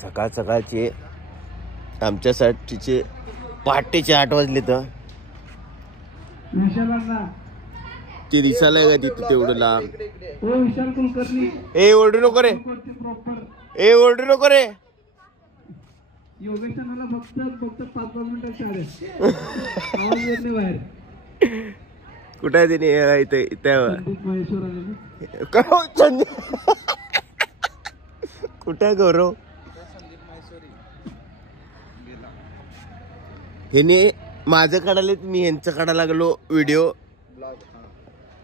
सकाळ सकाळचे आमच्यासाठीचे पहाटेचे 8 वाजले तर ते दिसायला का तिथं तेवढं लांब. ए ओरडू नको रे, ए ओरडू नको रे. कुठं आहे त्याने इथं कुठं आहे गौरव? ह्याने माझं काढाले, मी ह्यांचं काढायला लागलो व्हिडिओ.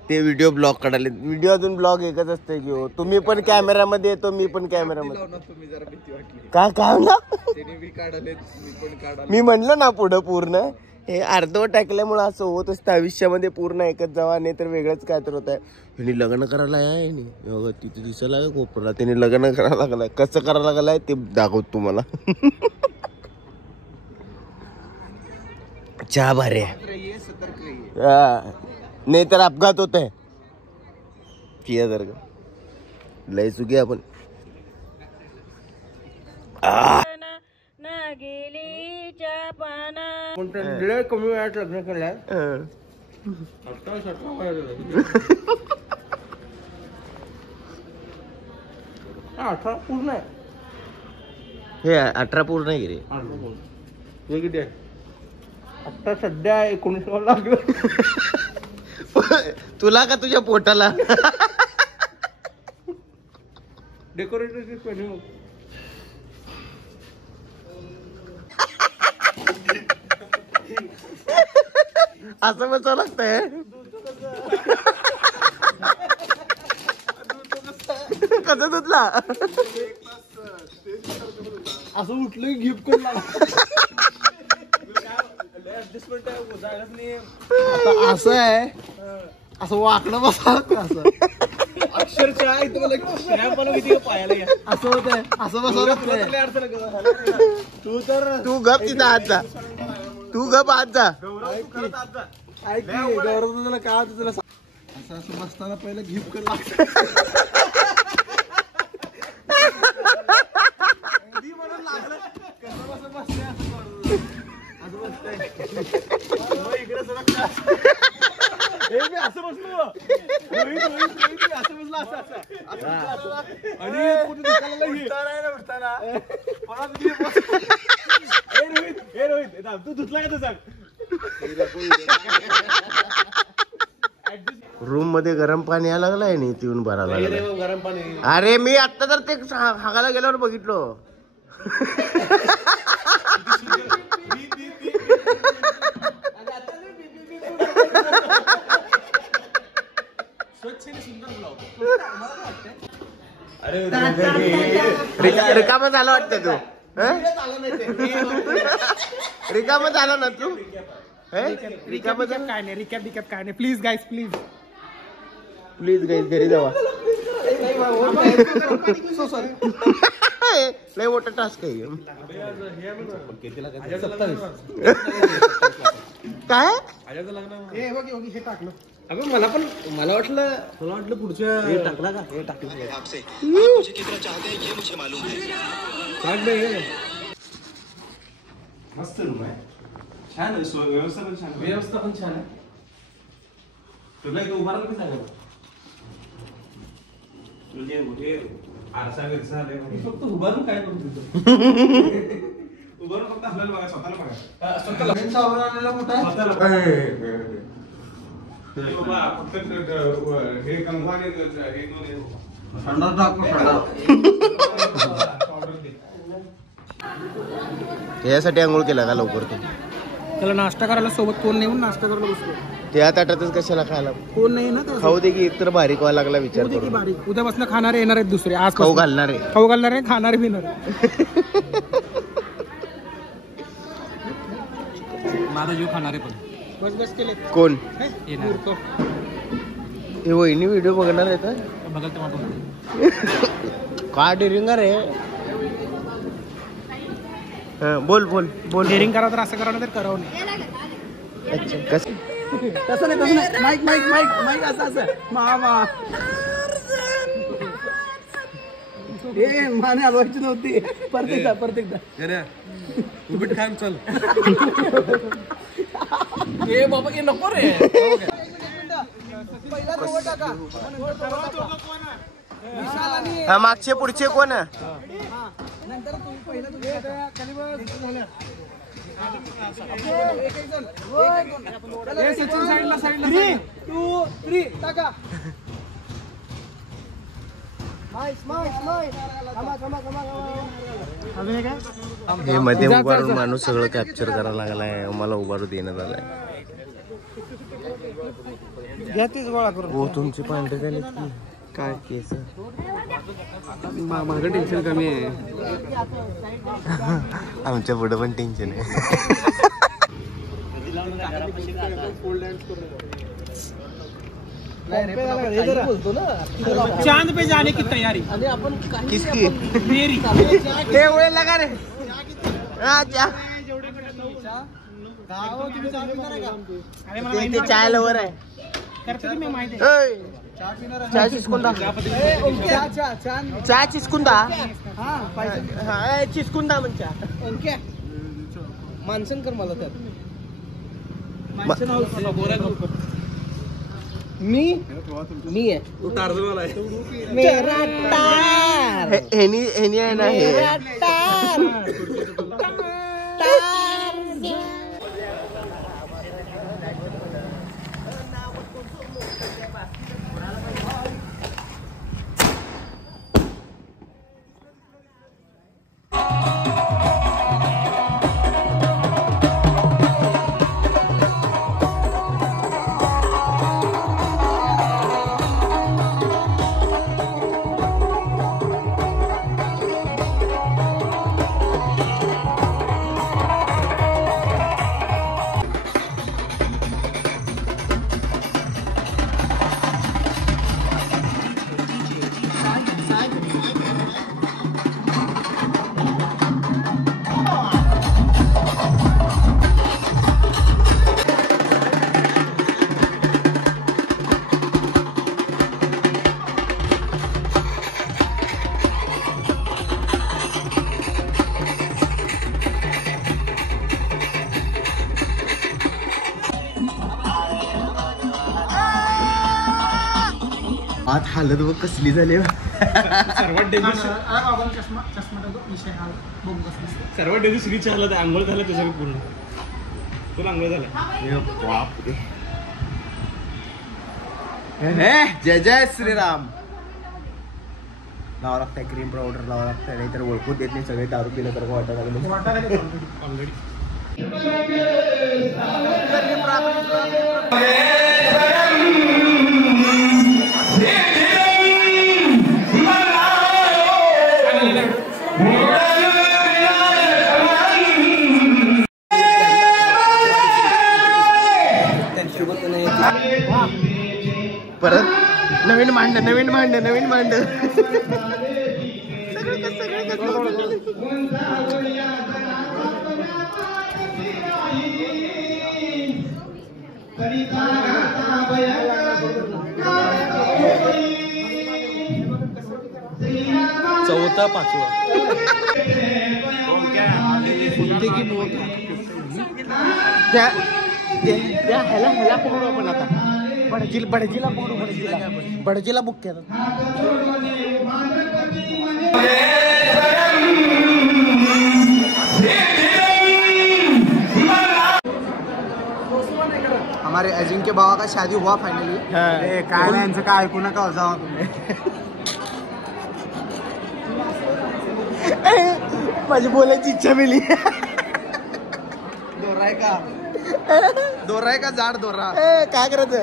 ते व्हिडिओ ब्लॉग काढाले. व्हिडिओ अजून ब्लॉग एकच असते की हो. तुम्ही पण कॅमेरामध्ये येतो, मी पण कॅमेरामध्ये. काय ना मी म्हणलं ना पुढं पूर्ण हे अर्धवट टाकल्यामुळे असं होत असतं आयुष्यामध्ये. पूर्ण ऐकत जावा, नाही तर वेगळंच काय तर होत आहे. ह्यानी लग्न करायला आहे तिथे दिसायला आहे कोपरला. त्याने लग्न करायला लागलाय. कसं करायला लागलाय ते दाखवतो तुम्हाला. चहा भारे नाही तर अपघात होत आहे. किया जर का लय चुकी आपण. कमी वेळात लग्न केलंय. 18 पूर्ण आहे. हे 18 पूर्ण आहे रे. हे किती आहे आता सध्या? 19 लागलं. तुला का तुझ्या पोटाला? डेकोरेटिव्ह असं बसावं लागतंय. कसं तुटला असं उठलं गिफ्ट करून असं आहे. असं वाकडं बसावं असं अक्षरशः पायाला असं होत आहे. असं बसावं. तू गप तिथं आत जा. तू गप आत जा. गौरव तुला काय होतं तुला असं असं बसताना पहिलं गिफ्ट कर लागतं. म्हणून लागलं कसं बसं बसतंय असं बसतंय. इकडे सगळं असं बसलो असं बसलं असं आणि रोहित तू धुतला का सांग. रूम मध्ये गरम पाणी यायला लागलाय नाही तिथून भरायला गरम पाणी. अरे मी आता तर ते हागायला गेल्यावर बघितलो. रिकाम झालं वाटतं तू. रिकाम झालं ना तू. रिकाम काय नाही. रिकॅप काय नाही. प्लीज गाईज प्लीज गाईज घरी जावा. लय मोठा टास्क आहे. काय हे टाकलं. अगं मला वाटलं पुढच्या हे टाकला का. हे टाकलं मस्त रूम आहे. छान आहे. व्यवस्था पण छान आहे. तुला इथं उभारलं की सांगा. म्हणजे आरसा बिरसा आले फक्त उभारून काय करू तिथं. उभारून फक्त आपल्याला बघा. स्वतःला बघा. स्वतःला आलेला मोठा यासाठी आंघोळ केला का लवकर तू? त्याला नाश्ता करायला सोबत कोण नाही म्हणून नाश्ता करायला बसलो. त्या ताटातच कशाला खायला कोण नाही ना. खाऊ दे की एकतर बारीक व्हायला लागला विचार करून. बारीक उद्यापासून खाणारे येणार आहेत दुसरे. आज खाऊ घालणारे खाणारे पिणार. माझा जीव खाणारे पण बस केले. कोण हे वहिनी व्हिडिओ बघणार आहे का? बघाल तेव्हा काय डेरिंगर आहे. बोल डेरिंग करा तर असं करा तर करावं नाही. अच्छा तसं नाही. माईक असं मामा ए माने हलवायची नव्हती. परत उभीट खान चल. ए बाबा हे नको रे. हा मागचे पुढचे कोण? सचिन साईडला 3, 2, 3 टाका. हे मध्ये उभारून माणूस सगळं कॅप्चर करायला लागलाय. मला उभारू देण्यात आलाय. गोळा करून. हो तुमचे पांढरे झाले की काय केस? माझं टेन्शन कमी आहे. आमच्या पुढे पण टेन्शन आहे. चांद पे जाने की तयारी. आणि आपण किसकी मेरी हे वेळ लगा रे. ते चाय लवर आहे. चहा चिसकुंदा. चहा चिसकुंदा. हा चिसकुंदा म्हणजे मान्सन कर मला त्यात. मी आहे हेनी आहे ना हे. आत हालत बघ कसली झाली. सर्वात डेझी श्री चरला आंघोळ झालं ते सगळं पूर्ण. तुला आंघोळ झालं. बापरे. जय जय श्रीराम. लावा लागतंय क्रीम पावडर लावा लागतंय नाही तर ओळखून देत नाही. सगळे दारू पिलं तर वाटायला ऑलरेडी. परत नवीन मांड. चौथा पाचवा ह्याला पकडू आपण आता. बडजीला पकडू. बडजीला बुक केलं. हमारे अजिंक्य बाबा का शादी हुआ फाइनली. काय यांचं काय ऐकू नका जाऊ. माझी बोलायची इच्छा मिली. दोरा आहे का जाड दोरा. काय करायचं.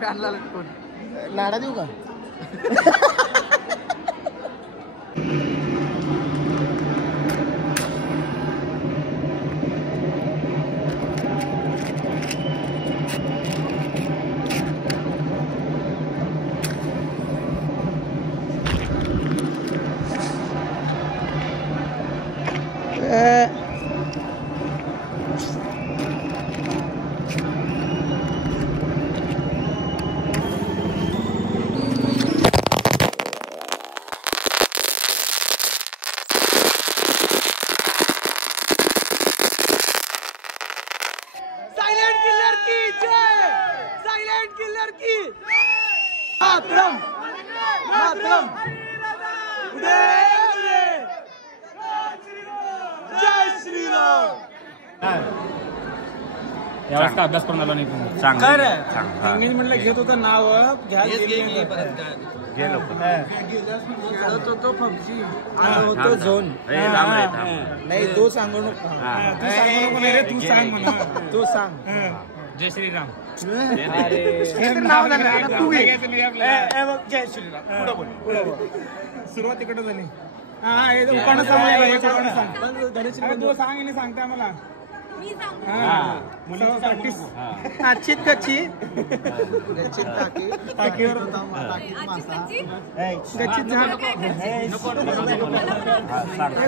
पॅनला नाडा देऊ का. श्रीराम जय श्रीराम. यावेळेस काय अभ्यास करून आला नाही तुम्ही? काय रे इंग्लिश म्हटलं घेत होतं नाव गेलो खेळत होतो पबजी आलो होतो झोन. नाही तू सांगू नको. तू सांग म्हणा. तू सांग. जय श्रीराम. नाव झालं तू घे. जय श्रीराम. पुढे बोल. सुरुवात तिकडे झाली. उकाणं सांग. तू सांग आणि सांगते आम्हाला. प्रॅक्टिस. अच्छी गच्ची गच्ची टाकीवर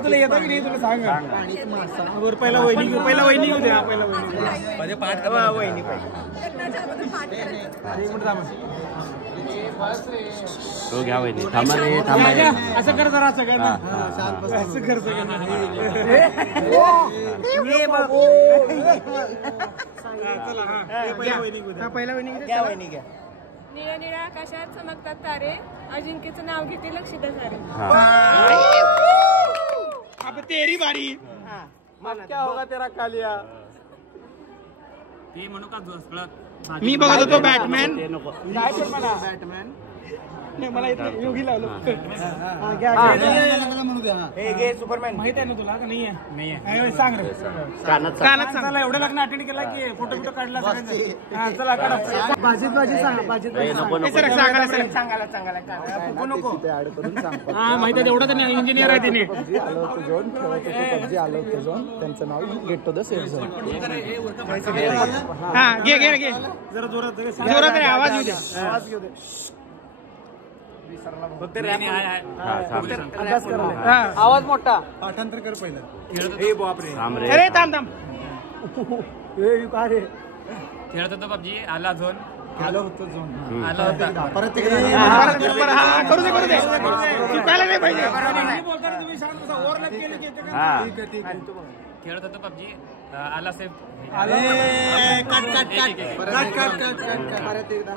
तुला येतं की नाही तुला सांग. पहिला वहिनी घेऊ द्या. पहिला वहिनी तो घ्या वहिनी. थांबा रे थांबा रे. असं कर जरा सगळ्यांना. असं कर सगळ्यांना. पहिला वहिनी घ्या. निळ्या निळ्या आकाशात चमकतात तारे, अजिंक्यचं नाव घेते लक्षिता सारे. अब तेरी बारी. क्या होगा तेरा कालिया. ते म्हणू का मी बघत होतो बॅटमॅन. बॅटमॅन मला इथं योगी लावलं. सुपरमॅन माहित आहे ना तुला का नाही आहे? सांग रे. कानात सांग. एवढं लग्न अटेंड केला की फोटो बिटो काढला सगळ्यांचा. चला काढा. भाजीत सांग. नको. हा माहित आहे एवढं नाही. इंजिनियर आहे तिने. पबजी आलो होतो झोन. त्यांचं नाव get to the safe zone. हा घे जरा जोरात रे. आवाज येऊ द्या. आवाज घेऊ दे. आवाज मोठा. पाठांतर कर पहिलं. अरे थांब. खेळत होतो पबजी. आला झोन. आला होता. परत करू दे. चुकायला नाही पाहिजे. खेळत होतो पबजी. आला सेफ.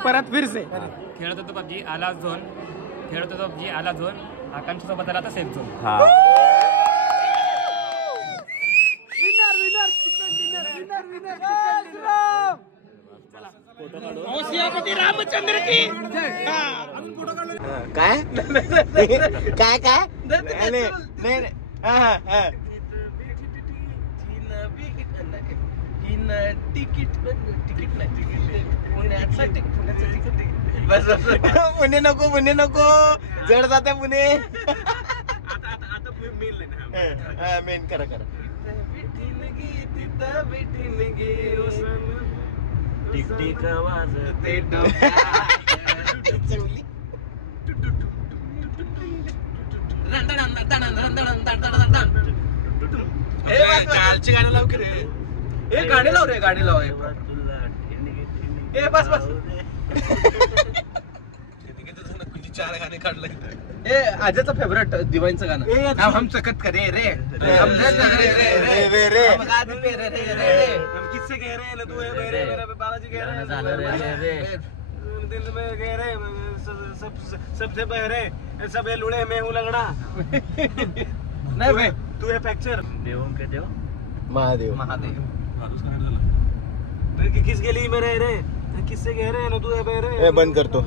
परत फिर से. खेळत होतो पबजी. आला झोन. आकांक्षा सोबत आला तर सेफ झोन. सियापती रामचंद्र की. काय पुणे नको जड जाते पुणे. मेन करा टिक वाजते. कालची गाणी लाव की रे. गाणी लाव रे. गाणी लाव. बस चार गाणे काढलंय. आजचं फेवरेट दिवाळीचं गाणं. हम सकत करे रे. किससे कह रहे हैं तू मेरा बालाजी कह रहे हैं दिल में कह रहे सबसे बहरे सब लुड़े मैं हूँ लंगड़ा. नहीं भाई तू है फ्रैक्चर. देव महादेव किस गली में रह रहे किससे कह रहे हैं ना तू है बहरे. बंद करतो.